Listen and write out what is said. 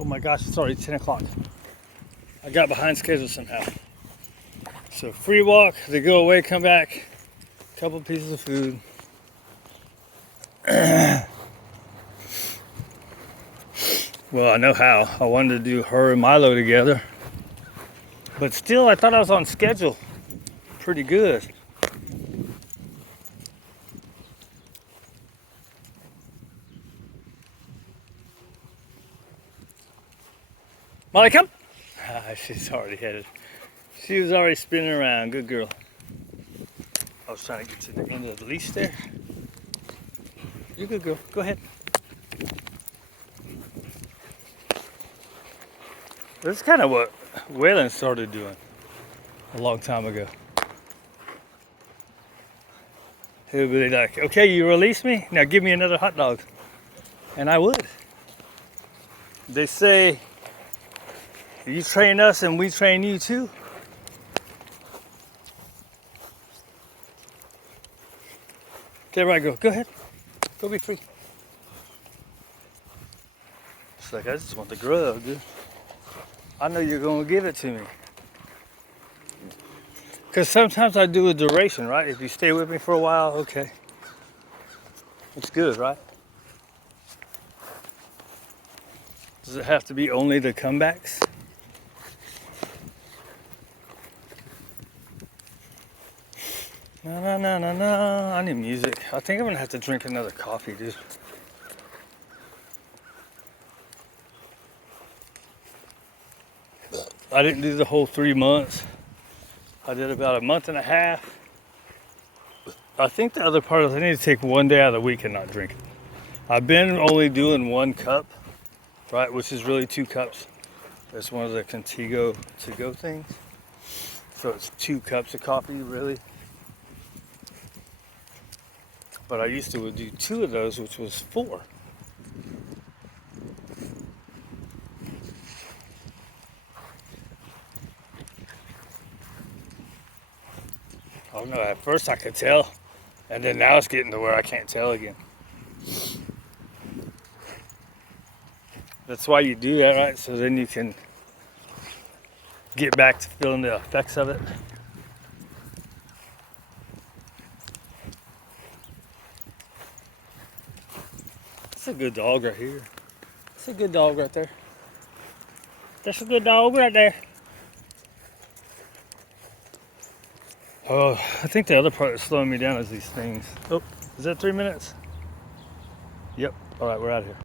Oh my gosh, it's already 10 o'clock. I got behind schedule somehow. So free walk, they go away, come back, a couple pieces of food. Well, I know how. I wanted to do her and Milo together. But still, I thought I was on schedule. Pretty good. Molly, come! She's already headed. She was already spinning around. Good girl. I was trying to get to the end of the leash there. You're a good girl. Go ahead. This is kind of what Waylon started doing a long time ago. He would be like, okay, you release me? Now give me another hot dog. And I would. They say, you train us and we train you too. Okay, right, go ahead. Go be free. She's like, I just want the grub, dude. I know you're gonna give it to me. Because sometimes I do a duration, right? If you stay with me for a while, okay. It's good, right? Does it have to be only the comebacks? No. I need music. I think I'm gonna have to drink another coffee, dude. I didn't do the whole 3 months. I did about a month and a half. I think the other part is I need to take one day out of the week and not drink it. I've been only doing 1 cup, right, which is really 2 cups. That's one of the Contigo to-go things. So it's 2 cups of coffee, really. But I used to do 2 of those, which was 4. I don't know, at first I could tell, and then now it's getting to where I can't tell again. That's why you do that, right? So then you can get back to feeling the effects of it. That's a good dog right here. That's a good dog right there. That's a good dog right there. Oh, I think the other part that's slowing me down is these things. Oh, is that 3 minutes? Yep. All right, we're out of here.